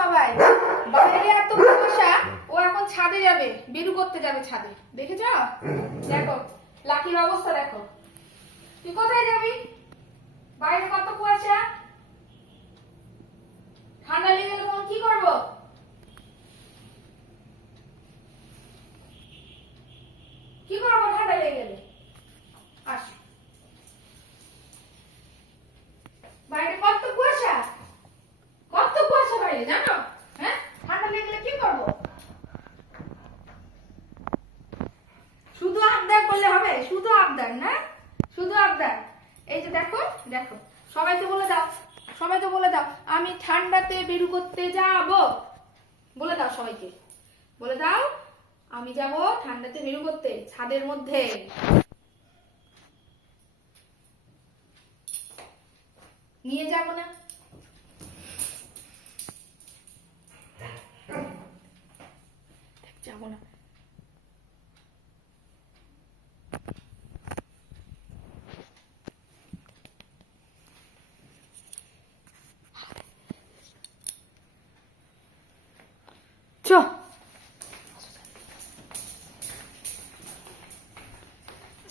সবাই, বাইরে এত কুয়াশা, ও এখন ছাদে যাবে, বেরু করতে যাবে ছাদে। দেখেছ? দেখো লাকির অবস্থা দেখো। তুই কোথায় যাবি? বাইরে কত কুয়াশা, ঠান্ডা লেগে গেলে তখন কি করবো? কি করবো ঠান্ডা লেগে গেলে? আস, বাইরে কত কুয়াশা, কত কুয়াশা বাইরে জানো? হ্যাঁ, ঠান্ডা লেগে গেলে কি করবো? শুধু আবদার করলে হবে? শুধু আবদার না, শুধু আবদার। এই যে দেখো দেখো, সবাইকে বলে দাও, সবাইকে বলে দাও আমি ঠান্ডাতে বেরু করতে যাব। বলে দাও সবাইকে, বলে দাও আমি যাব ঠান্ডাতে বেরু করতে ছাদের মধ্যে। নিয়ে যাব না? যাব না।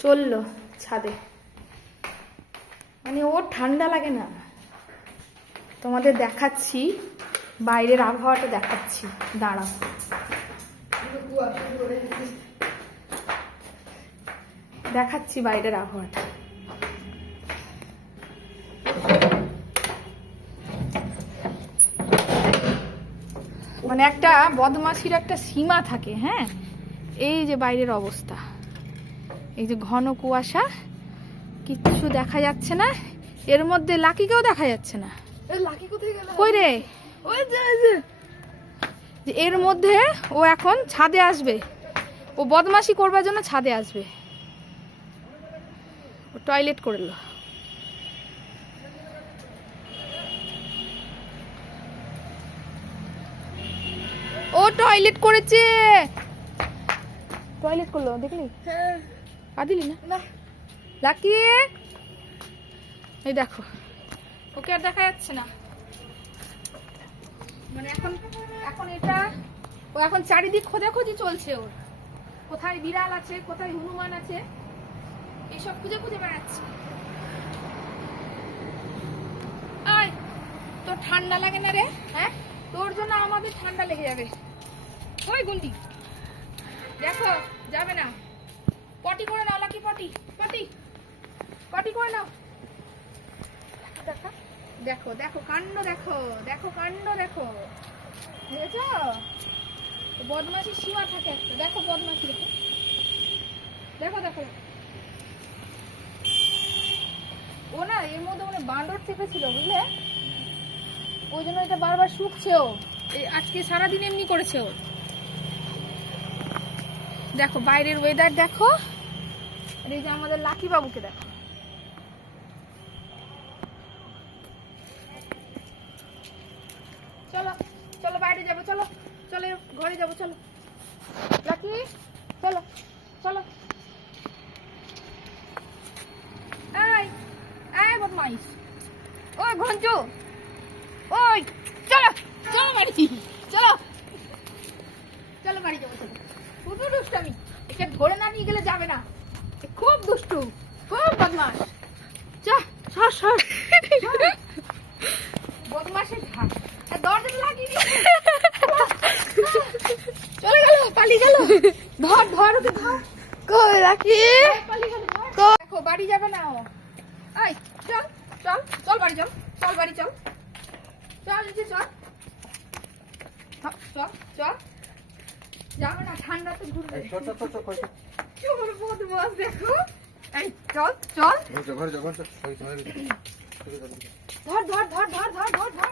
চললো ছাদে, মানে ওর ঠান্ডা লাগে না। তোমাদের দেখাচ্ছি বাইরের আবহাওয়াটা, দেখাচ্ছি দাঁড়াও। দেখাচ্ছি বাইরের আবহাওয়াটা। মানে একটা বদমাশির একটা সীমা থাকে। হ্যাঁ, এই যে বাইরের অবস্থা, এই যে ঘন কুয়াশা, কিচ্ছু দেখা যাচ্ছে না। এর মধ্যে লাকিকেও দেখা যাচ্ছে না। লাকি কোথায় গেল? কই রে? ওই যে এর মধ্যে ও এখন ছাদে আসবে, ও বদমাশি করবার জন্য ছাদে আসবে। ও টয়লেট করলো। ও টয়লেট করেছে, টয়লেট করলো, দেখলি? হ্যাঁ। পা দিলি না? লাকি, এই দেখো, ওকে আর দেখা যাচ্ছে না। মানে এখন এখন এটা, ও এখন চারিদিক খোঁজাখুঁজি চলছে ওর। কোথায় বিড়াল আছে, কোথায় হনুমান আছে, এইসব খুঁজে খুঁজে বেড়াচ্ছে। আয়, তোর ঠান্ডা লাগে না রে? হ্যাঁ, তোর জন্য আমাদের ঠান্ডা লেগে যাবে। ওই গুন্ডি, দেখো যাবে না। পটি করে নাও লাকি, পটি পটি পটি করে নাও। দেখো দেখো দেখো কাণ্ড, দেখো দেখো কাণ্ড, দেখো দেখেছ? বদমাশি সীমা থাকে একটা। দেখো বদমাশি, দেখো দেখো দেখো। ও না এর মধ্যে মানে বাঁদর চেপেছিল, বুঝলে? ওই জন্য এটা বারবার শুকছে। ও আজকে সারাদিন এমনি করেছে ও। দেখো বাইরের ওয়েদার দেখো, আর এই যে আমাদের লাকি বাবুকে দেখো। চলো চলো বাইরে যাবো, চলো চলো ঘরে যাবো, চলো লাকি, চলো চলো। আয় আয় বদমাইশ, ওই ঘঞ্জু, ওই চলো চলো বাড়ি, চলো চলো বাড়ি যাবো, চলো। শুধু দুষ্টামি, একে ধরে না নিয়ে গেলে যাবে না। খুব দুষ্টু, খুব বদমাশ। সর সর, বদমাশের ঘাট। দরজা লাগিয়ে দিয়েছে, চলে গেল, পালিয়ে গেল। ধর ধর ওকে, ধর। কই লাকি? পালিয়ে গেল, ধর। দেখো বাড়ি যাবে না ও। আয় চল চল চল বাড়ি, চল চল বাড়ি, চল চল নিচে চল, চল চল। যাবে না, ঠান্ডাতে ঘুরবে। চোর বদমাশ দেখো। এই চল চল, ধর ধর ধর ধর ধর ধর ধর ধর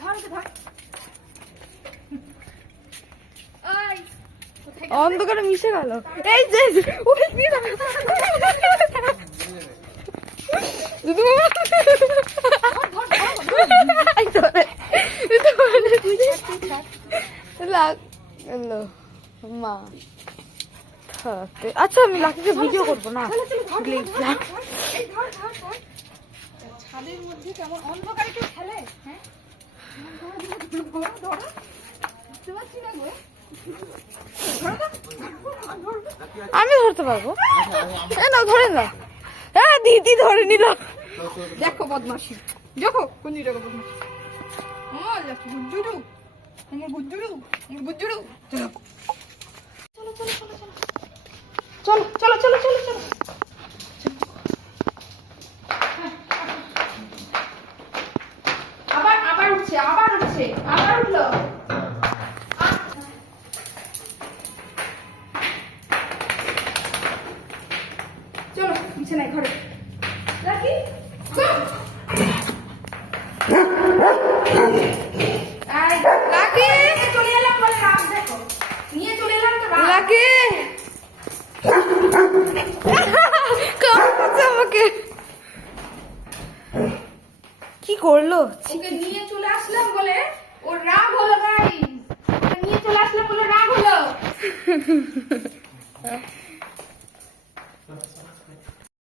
ধর ওকে, ধর। এই কোথায় গেল? অন্ধকারে মিশে গেল। এই যে ওই দিয়ে দাও। দুদু মা। আচ্ছা আমি লাকিকে ভিডিও করবো না। ছাদের মধ্যে কেমন অন্ধকারে কেউ খেলে? হ্যাঁ, বুঝতে পারছি না গো। ধরো না, ধরো, ধরো। আমি ধরতে পারবো। না ধরে না। হ্যাঁ দিদি ধরে নিল। দেখো বদমাসি, দেখো কোন দিকে বদমাসি। আমার দেখো বুজুরু, আমার বুজুরু, আমার বুজুরু। চলো চলো চলো চলো চলো চলো। আবার আবার উঠছে, আবার উঠছে, আবার উঠলো। চলো বিছানায় ঘরে রাখি। রাখি চলে এলাম বলে রাগ দেখো, নিয়ে চলে এলাম তো রাগ। লাকি কামড়াচ্ছে আমাকে। কি করলো? ওকে নিয়ে চলে আসলাম বলে ওর রাগ হলো ভাই, ওকে নিয়ে চলে আসলাম বলে রাগ হলো।